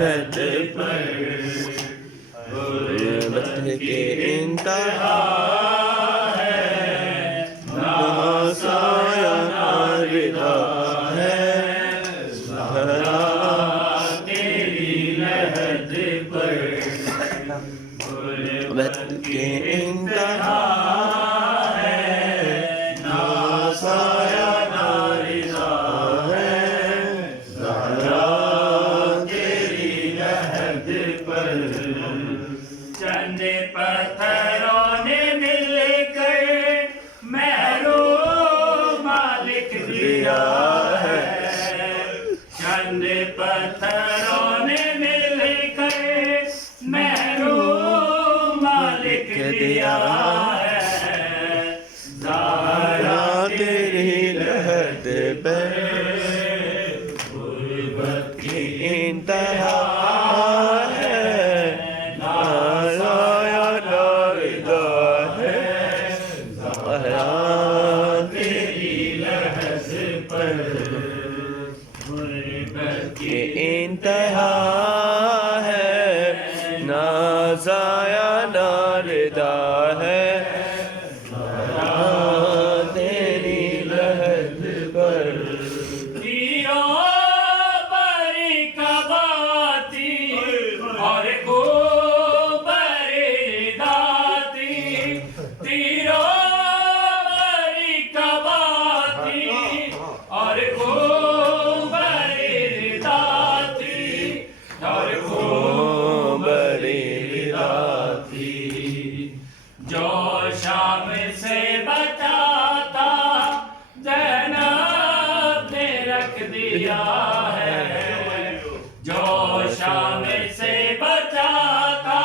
लहद पर गुर्बत के इंतहा है, ना साया ना रिदा है, ज़हरा तेरी लहद पर गुर्बत के इंतहा चंद पत्थरों ने मिलकर महरूमा लिख दिया है, चंद पत्थरों ने मिलकर महरूमा लिख दिया है, ज़हरा तेरी लहद पर गुर्बत की इंतहा इंतहा है, ना ज़ाया ना रिदा है, तेरी लहद पर तीरों पर कबाती और को दाती, तीरों पर कबाती और को जो शाम से बचाता ज़ैनब ने रख दिया है, जो शाम से बचाता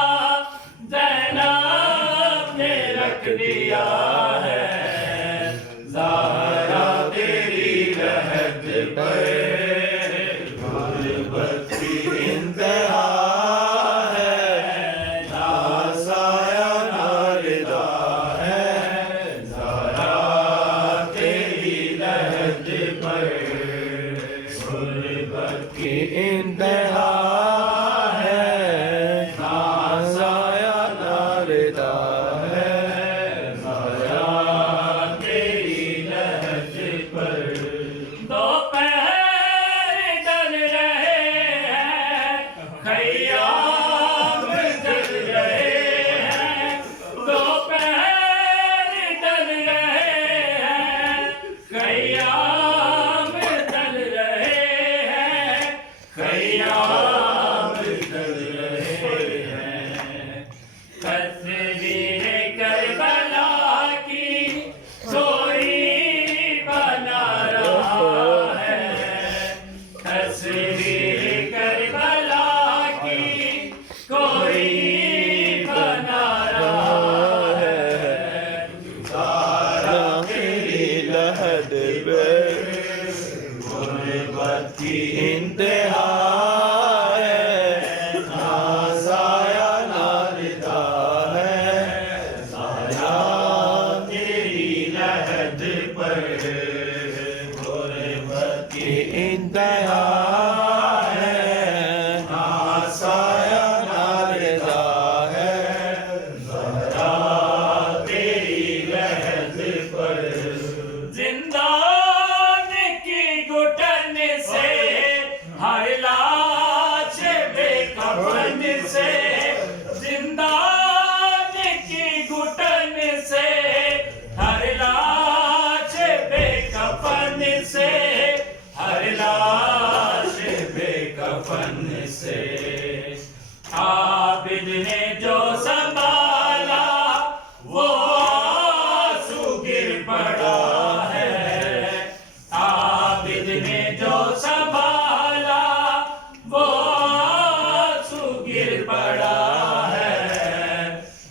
ज़ैनब ने रख दिया है, ज़हरा तेरी लहद पर गुर्बत की इंतहा की इंतहा है, ना ज़ाया ना रिदा है, ज़हरा तेरी लहद पर दोपहर ढल रहे हैं, ख़याम जल रहे हैं, दोपहर ढल रहे हैं, ख़याम जल रहे हैं, ख़याम जल रहे हैं, तस्वीर करबला की कोई बना रहा है, तस्वीर करबला की कोई बना रहा है, ज़हरा तेरी लहद पर गुर्बत की इंतहा है, ना ज़ाया ना रिदा है, ज़हरा तेरी लहद पर गुर्बत की इंतहा है, ना ज़ाया ना रिदा है, ज़हरा तेरी लहद पर जिंदान की घुटन से हर लाश बेकफन से, जिंदान की घुटन से हर लाश बेकफन से, हर लाश बेकफन से, आबिद ने जो संभाला वो आंसू गिर पड़ा है, आबिद ने जो संभाला वो आंसू गिर पड़ा है,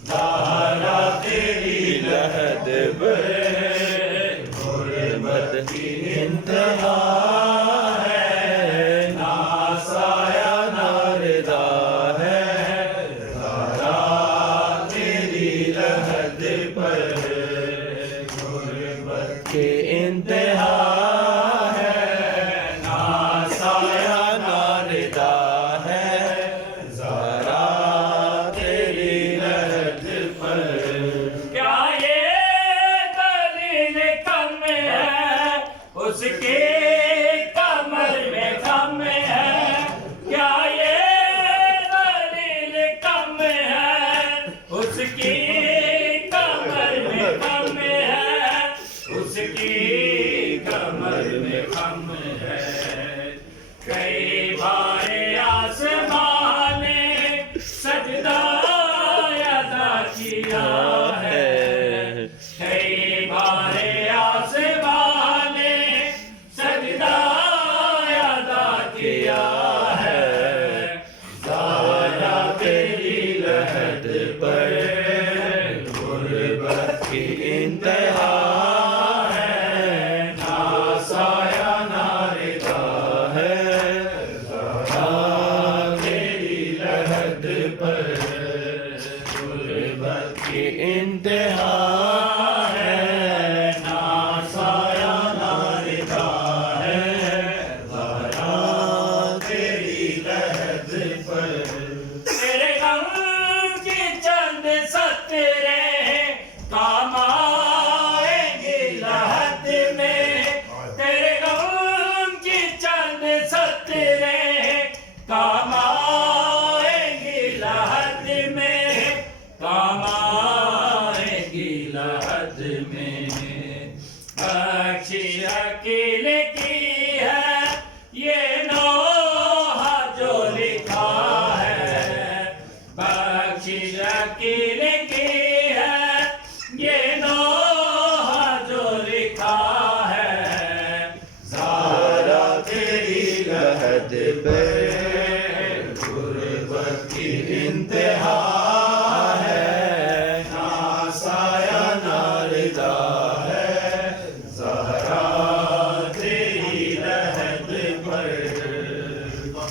ज़हरा तेरी लहद पर गुर्बत की इंतहा है, ना ज़ाया ना रिदा है, तेरे काम आएंगे लहद में, तेरे गम की चंद सतरे काम आएंगी लहद में, काम आएंगी लहद में। बख्शिश अकील की है ये नोहा जो लिखा है, बख्शिश अकील की है ये नोहा जो लिखा है। ज़ारा तेरी लहद पे गुर्बत की इंतहा